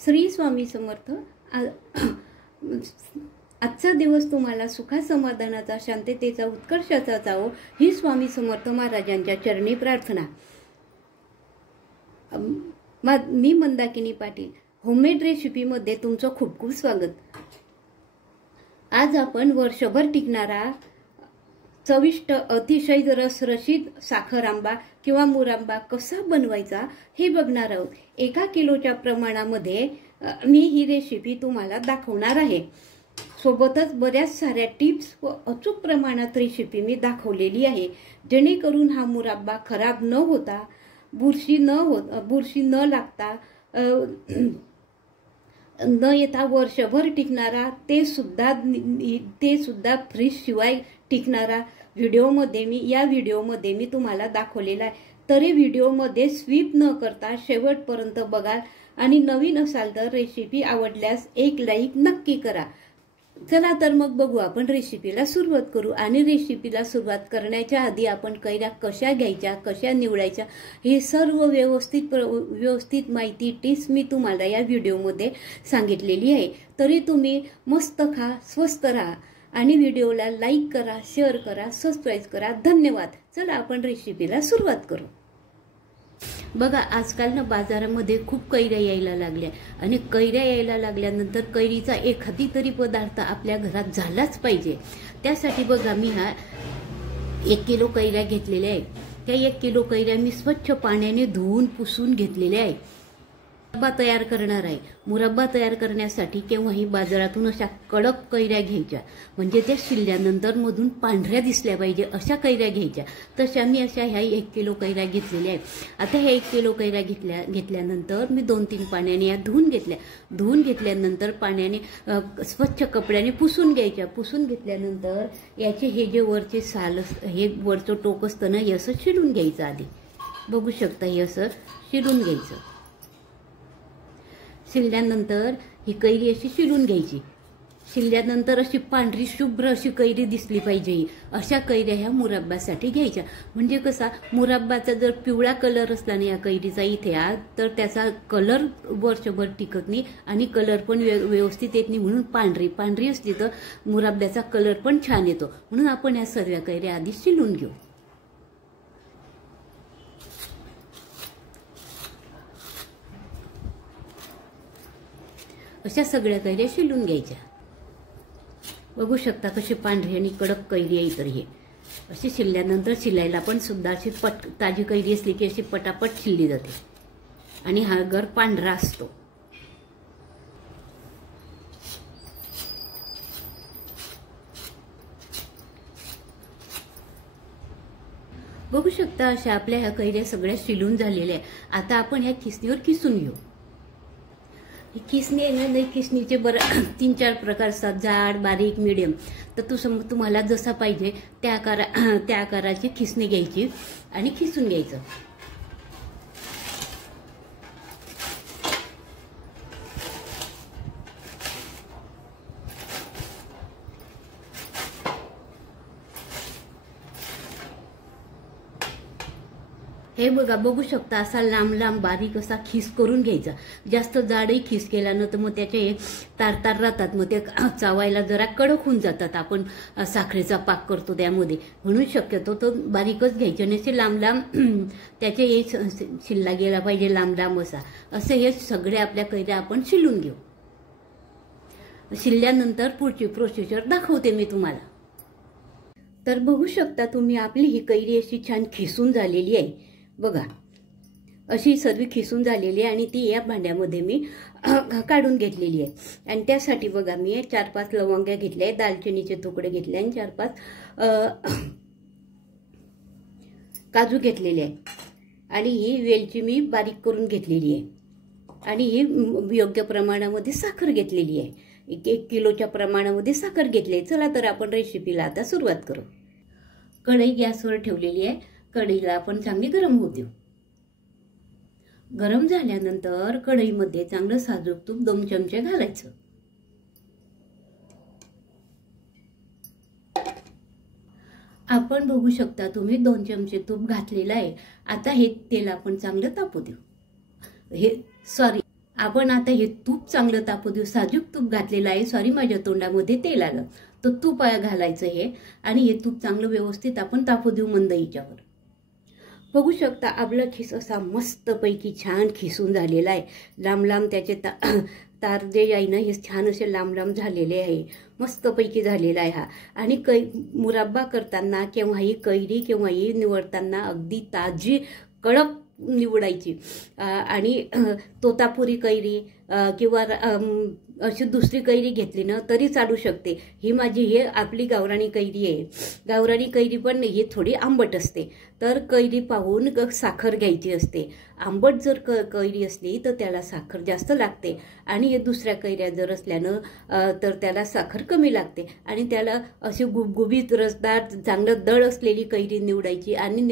श्री स्वामी समर्थ। आजचा दिवस तुम्हाला सुखा समाधानाचा, शांततेचा, उत्कर्षाचा जावो ही स्वामी समर्थ महाराजांच्या चरणी प्रार्थना। मी मंदाकिनी पाटील, होममेड रेसिपीमध्ये तुमचं खूप खूप स्वागत। आज आपण वर्षभर टिकणारा चविष्ट अतिशय रसरशीत साखर आंबा किंवा मुरांबा कसा बनवायचा हे बघणार आहोत। 1 किलोच्या प्रमाणामध्ये मी ही रेसिपी तुम्हाला दाखवणार आहे। सोबतच बऱ्याच साऱ्या टिप्स व अचूक प्रमाणात रेसिपी मी दाखवलेली आहे, जेणेकरून हा मुरांबा खराब न होता, बुरशी न लागता, न येता वर्षभर टिकणारा, ते सुद्धा फ्रीज शिवाय टिकणारा या व्हिडिओमध्ये मी तुम्हाला दाखवलेला आहे। तरी व्हिडिओमध्ये स्विप न करता शेवटपर्यंत बघा आणि नवीन असाल तर रेसिपी आवडल्यास एक लाईक नक्की करा। चला तर मग बघू, आपण रेसिपीला सुरुवात करू। आणि रेसिपीला सुरुवात करण्याच्या आधी आपण कैऱ्या कशा घ्यायच्या, कशा निवडायच्या, हे सर्व व्यवस्थित माहिती टिप्स मी तुम्हाला या व्हिडिओमध्ये सांगितलेली आहे। तरी तुम्ही मस्त खा, स्वस्त राहा आणि व्हिडिओला लाईक करा, शेअर करा, सबस्क्राईब करा। धन्यवाद। चला आपण रेसिपीला सुरुवात करू। बघा, आजकाल ना बाजारामध्ये खूप कैऱ्या यायला लागल्या आणि कैऱ्या यायला लागल्यानंतर कैरीचा एखादी तरी पदार्थ आपल्या घरात झालाच पाहिजे। त्यासाठी बघा, मी हा 1 किलो कैऱ्या घेतलेल्या आहे। त्या 1 किलो कैऱ्या मी स्वच्छ पाण्याने धुवून पुसून घेतलेल्या आहे। मुरब्बा तयार करणार आहे। मुरब्बा तयार करण्यासाठी केव्हाही बाजारातून अशा कडक कैऱ्या घ्यायच्या, म्हणजे त्या शिरल्यानंतर मधून पांढऱ्या दिसल्या पाहिजे अशा कैऱ्या घ्यायच्या। तशा मी ह्या 1 किलो कैऱ्या घेतलेल्या आहेत। आता ह्या 1 किलो कैऱ्या घेतल्यानंतर मी 2-3 पाण्याने या धुवून घेतल्या। धुवून घेतल्यानंतर पाण्याने स्वच्छ कपड्याने पुसून घ्यायच्या। पुसून घेतल्यानंतर याचे हे जे वरचे साल, हे वरचं टोक असतं ना, हे असं शिरून घ्यायचं। आधी बघू शकता, हे असं शिरून घ्यायचं। शिरल्यानंतर ही कैरी अशी शिरून घ्यायची। शिरल्यानंतर अशी पांढरी शुभ्र अशी कैरी दिसली पाहिजे। अशा कैऱ्या ह्या मुरब्ब्यासाठी घ्यायच्या। म्हणजे कसा, मुरब्बाचा जर पिवळा कलर असला ना या कैरीचा इथे तर त्याचा कलर वर्षभर टिकत नाही आणि कलर पण व्यवस्थित येत नाही। म्हणून पांढरी असली तर मुरब्ब्याचा कलर पण छान येतो। म्हणून आपण या सर्व कैऱ्या आधी शिलून घेऊ। अशा सगळ्या कैऱ्या शिलून घ्यायच्या। बघू शकता कशी पांढरी आणि कडक कैरी आहे। तर हे अशी शिरल्यानंतर शिलायला पण सुद्धा अशी ताजी कैरी असली की अशी पटापट शिरली जाते आणि हा गर पांढरा असतो। बघू शकता अशा आपल्या ह्या कैऱ्या सगळ्या शिलून झालेल्या आहे। आता आपण ह्या खिसणीवर किसून घेऊ। खिसणी आहे ना, खिसणीचे बरं 3-4 प्रकार असतात, जाड, बारीक, मिडियम। तर तुम्हाला जसा पाहिजे त्या आकाराची खिसणी घ्यायची आणि खिसून घ्यायचं। हे बघा, बघू शकता असा लांब बारीक असा खिस करून घ्यायचा। जास्त जाडही खिस केला ना तर मग त्याचे तार राहतात, मग ते चावायला जरा कडक होऊन जातात। आपण साखरेचा पाक करतो त्यामध्ये, म्हणून शक्यतो तो बारीकच घ्यायचा आणि असे लांब त्याचे हे शिलला गेला पाहिजे, लांब असे हे सगळे आपल्या कैऱ्या आपण शिलून घेऊ। शिलल्यानंतर पुढची प्रोसिजर दाखवते मी तुम्हाला। तर बघू शकता तुम्ही, आपली ही कैरी अशी छान खिसून झालेली आहे। बघा, अशी सर्व खिसून झालेली आहे आणि ती या भांड्यामध्ये मी काढून घेतलेली आहे। आणि त्यासाठी बघा, मी 4-5 लवंग्या घेतल्या आहे, दालचिनीचे तुकडे घेतले आणि 4-5 काजू घेतलेले आहे आणि ही वेलची मी बारीक करून घेतलेली आहे आणि ही योग्य प्रमाणामध्ये साखर घेतलेली आहे। 1 किलोच्या प्रमाणामध्ये साखर घेतली आहे। चला तर आपण रेसिपीला आता सुरुवात करू। कढई गॅसवर ठेवलेली आहे। कढईला आपण चांगली गरम होऊ देऊ। गरम झाल्यानंतर कढईमध्ये चांगलं साजूक तूप 2 चमचे घालायचं। आपण बघू शकता तुम्ही 2 चमचे तूप घातलेलं आहे। आता हे तेल आपण चांगलं तापू देऊ। आपण आता हे तूप चांगलं तापू देऊ. साजूक तूप घातलेलं आहे, सॉरी माझ्या तोंडामध्ये तेल आलं. तर तूप घालायचं हे, आणि हे तूप चांगलं व्यवस्थित आपण तापू देऊ मंद हिच्यावर. बघू शकता आपला खीस असा मस्तपैकी छान खिसून झालेला आहे. लांब लांब त्याचे तार जे आहे ना हे छान असे लांब लांब झालेले आहे, मस्तपैकी झालेला आहे हा. आणि मुरब्बा करताना केव्हाही कैरी केव्हाही निवडताना अगदी ताजी कडक निवडायची. आणि तोतापुरी कैरी किंवा अशी दुसरी कैरी घेतली ना तरी चालू शकते. ही माझी हे आपली गावरानी कैरी आहे. गावरानी कैरी पण ही थोडी आंबट असते, तर कैरी पाहून साखर घ्यायची असते. आंबट जर कैरी असली तर त्याला साखर जास्त लागते, आणि हे दुसऱ्या कैऱ्या जर असल्यानं तर त्याला साखर कमी लागते. आणि त्याला अशी गुबगुबीत रसदार चांगलं दळ असलेली कैरी निवडायची. आणि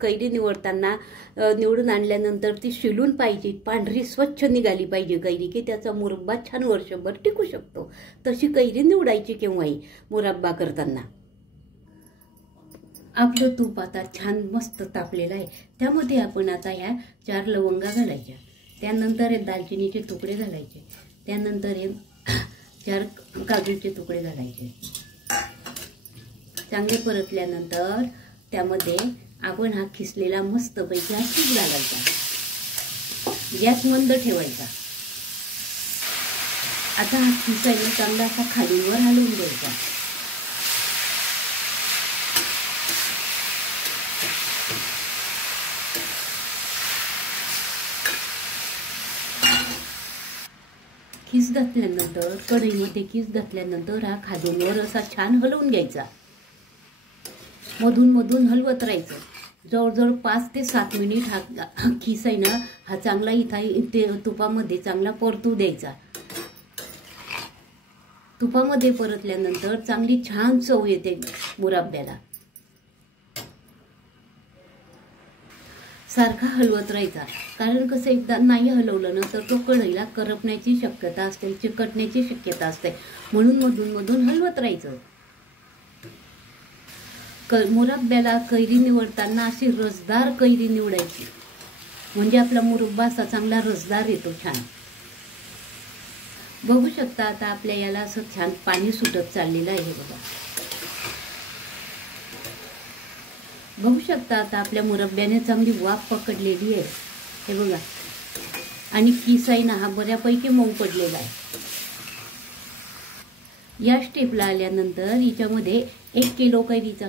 कैरी निवडताना निवडून आणल्यानंतर ती शिलून पाहिजे, पांढरी स्वच्छ निघाली पाहिजे कैरी, की त्याचा मुरब्बा छान वर्षभर टिकू शकतो. तशी कैरी निवडायची केव्हाही मुरब्बा करताना. आपलं तूप आता छान मस्त तापलेलं आहे. त्यामध्ये आपण आता ह्या 4 लवंगा घालायच्या, त्यानंतर हे दालचिनीचे तुकडे घालायचे, त्यानंतर हे 4 काजूचे तुकडे घालायचे. चांगले परतल्यानंतर त्यामध्ये आपण हा खिसलेला मस्तपैकी हा तूप घालायचा. गॅस मंद ठेवायचा. आता हा खिसायला चांगला असा खालीवर हलवून द्यायचा. खीस घातल्यानंतर कढईमध्ये खीस घातल्यानंतर हा खादूनवर असा छान हलवून घ्यायचा. मधून मधून हलवत राहायचं. जवळजवळ 5 ते 7 मिनिट हा खीस आहे ना हा चांगला इथे तुपामध्ये चांगला परतू द्यायचा. तुपामध्ये परतल्यानंतर चांगली छान चव येते मुरब्ब्याला. सारखा हलवत राहायचा, कारण कसं एकदा नाही हलवलं ना तर तो कढईला करपण्याची शक्यता असते, चिकटण्याची शक्यता असते. म्हणून मधून मधून हलवत राहायचं. मुरब्ब्याला कैरी निवडताना अशी रसदार कैरी निवडायची, म्हणजे आपला मुरब्बा असा चांगला रसदार येतो छान. बघू शकता आता आपल्या याला असं छान पाणी सुटत चाललेलं आहे. बघू शकता आता आपल्या मुरब्ब्याने चांगली वाफ पकडलेली आहे हे बघा. आणि खीस आहे ना हा बऱ्यापैकी मऊ पडलेला आहे. या स्टेपला आल्यानंतर याच्यामध्ये 1 किलो कैरीचा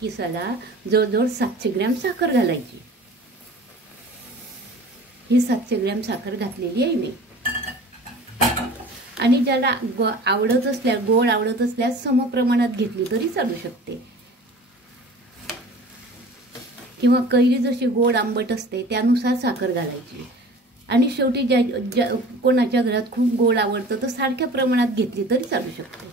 किसाला जवळजवळ 700 ग्रॅम साखर घालायची. ही 700 ग्रॅम साखर घातलेली आहे मी. आणि ज्याला आवडत असल्यास गोड आवडत असल्यास समप्रमाणात घेतली तरी चालू शकते, किंवा कैरी जशी गोड आंबट असते त्यानुसार साखर घालायची. आणि शेवटी ज्या कोणाच्या घरात खूप गोड आवडतं तर सारख्या प्रमाणात घेतली तरी चालू शकते.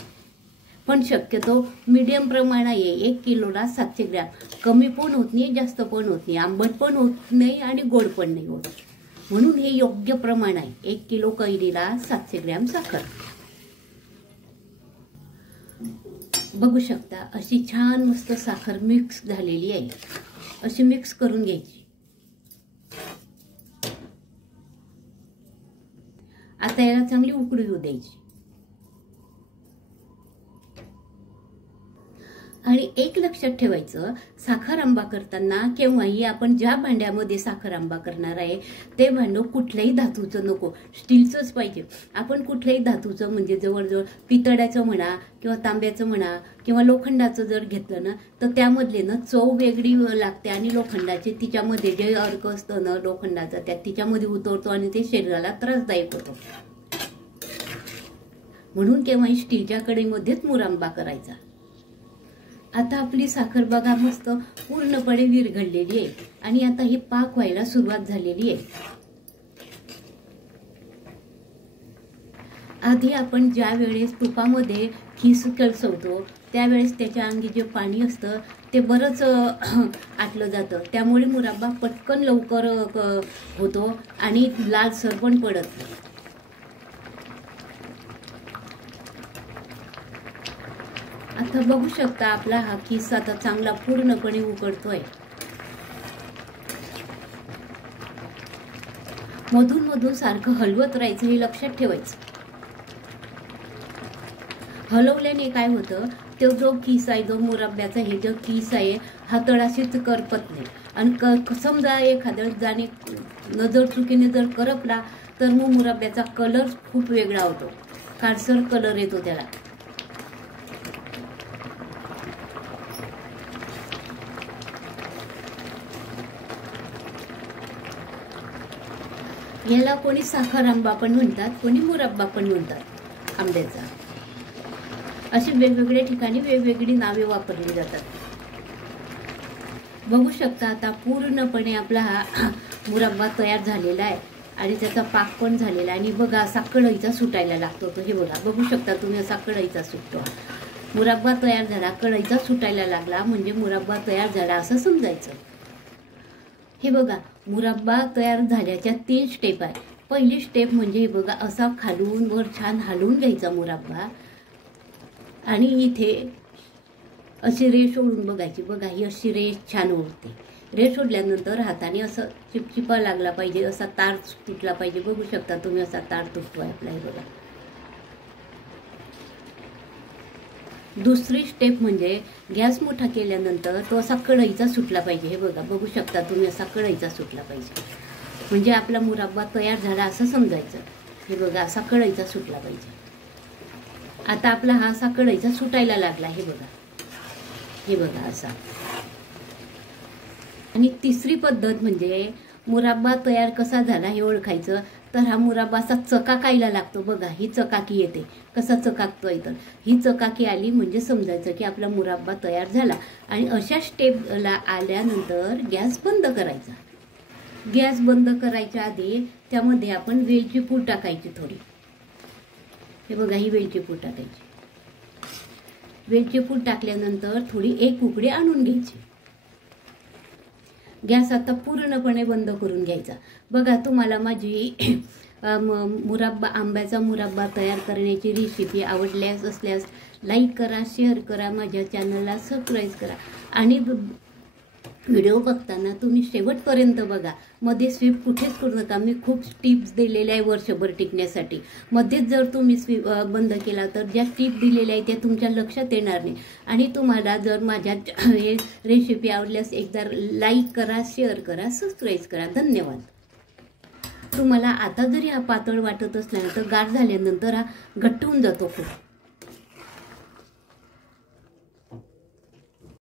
पण शक्यतो मीडियम प्रमाण आहे. 1 किलोला 700 ग्रॅम. कमी पण होत नाही, जास्त पण होत नाही, आंबट पण होत नाही आणि गोड पण नाही होत. म्हणून हे योग्य प्रमाण आहे. 1 किलो कैरीला 700 ग्रॅम साखर. बघू शकता अशी छान मस्त साखर मिक्स झालेली आहे. अशी मिक्स करून घ्यायची. आता याला चांगली उकळी येऊ द्यायची. आणि एक लक्षात ठेवायचं, साखर आंबा करताना केव्हाही आपण ज्या भांड्यामध्ये साखर आंबा करणार आहे ते भांडं कुठल्याही धातूचं नको, स्टीलचंच पाहिजे. आपण कुठल्याही धातूचं म्हणजे जवळजवळ पितळ्याचं म्हणा किंवा तांब्याचं म्हणा किंवा लोखंडाचं जर घेतलं ना तर त्यामधले ना चव वेगळी लागते. आणि लोखंडाचे तिच्यामध्ये जे अर्क असतं ना लोखंडाचा त्यात तिच्यामध्ये उतरतो आणि ते शरीराला त्रासदायक होतो. म्हणून केव्हाही स्टीलच्या कढईमध्येच मुरब्बा करायचा. आता आपली साखर बघा मस्त पूर्णपणे विरघळलेली आहे. आणि आता ही पाक व्हायला सुरुवात झालेली आहे. आधी आपण ज्या वेळेस तुपामध्ये खीस कलसवतो त्यावेळेस त्याच्या अंगी जे पाणी असतं ते बरंच आटलं जातं. त्यामुळे मुरब्बा पटकन लवकर होतो आणि लालसर पण पडत नाही. आता बघू शकता आपला हा खीस आता चांगला पूर्णपणे उकडतोय. मधून मधून सारखं हलवत राहायचं, हे लक्षात ठेवायचं. हलवल्याने काय होतं, तो जो किस आहे, जो मुरब्ब्याचा हे जो किस आहे हा तळाशीच करपत नाही. आणि समजा एखाद्या जाणे नजर चुकीने जर करपला तर मग मुरब्ब्याचा कलर खूप वेगळा होतो, काळसर कलर येतो त्याला. याला कोणी साखर आंबा पण म्हणतात, कोणी मुरब्बा पण म्हणतात आंब्याचा. अशी वेगवेगळ्या ठिकाणी वेगवेगळी नावे वापरली जातात. बघू शकता आता पूर्णपणे आपला हा मुरब्बा तयार झालेला आहे आणि त्याचा पाक पण झालेला आहे. आणि बघा असा कढईचा सुटायला लागतो तो, हे बघा बघू शकता तुम्ही, असा कढईचा सुटतो. मुरब्बा तयार झाला, कढईचा सुटायला लागला म्हणजे मुरब्बा तयार झाला असं समजायचं. हे बघा मुरब्बा तयार झाल्याच्या 3 स्टेप आहे. पहिली स्टेप म्हणजे हे बघा असा खालून वर छान हलवून घ्यायचा मुरब्बा आणि इथे अशी रेष ओढून बघायची. बघा ही अशी रेष छान ओढते. रेष ओढल्यानंतर हाताने असं चिपचिपा लागला पाहिजे, असा तार तुटला पाहिजे. बघू शकता तुम्ही असा तार तुटतो आहे आपला, हे बघा. दुसरी स्टेप म्हणजे गॅस मोठा केल्यानंतर तो असा कढईचा सुटला पाहिजे. हे बघा बघू शकता तुम्ही, असा कढईचा सुटला पाहिजे म्हणजे आपला मुरब्बा तयार झाला असं समजायचं. हे बघा असा कढईचा सुटला पाहिजे. आता आपला हा असा कढईचा सुटायला लागला, हे बघा, हे बघा असा. आणि तिसरी पद्धत म्हणजे मुरब्बा तयार कसा झाला हे ओळखायचं. तर हा मुरब्बा असा चकाकायला लागतो. बघा ही चकाकी येते, कसा चकाकतोय तर ही चकाकी आली म्हणजे समजायचं की आपला मुरब्बा तयार झाला. आणि अशा स्टेपला आल्यानंतर गॅस बंद करायचा. गॅस बंद करायच्या आधी त्यामध्ये आपण वेलची पूड टाकायची थोडी. हे बघा ही वेलची पूड टाकायची. वेलची पूड टाकल्यानंतर थोडी 1 उकडी आणून घ्यायची. गॅस आता पूर्णपणे बंद करून घ्यायचा. बघा तुम्हाला माझी मुरब्बा आंब्याचा मुरब्बा तयार करण्याची रेसिपी आवडल्यास असल्यास लाईक करा, शेअर करा, माझ्या चॅनलला सबस्क्राईब करा. आणि व्हिडिओ बघताना तुम्ही शेवटपर्यंत बघा, मध्ये स्विप कुठेच करू नका. मी खूप टिप्स दिलेल्या आहे वर्षभर टिकण्यासाठी. मध्येच जर तुम्ही स्विप बंद केला तर ज्या टिप दिलेल्या आहेत त्या तुमच्या लक्षात येणार नाही. आणि तुम्हाला जर माझ्या हे रेसिपी आवडल्यास एकदा लाईक करा, शेअर करा, सबस्क्राईब करा. धन्यवाद. तुम्हाला आता जरी हा पातळ वाटत असला तर गार झाल्यानंतर हा घट्ट होऊन जातो खूप.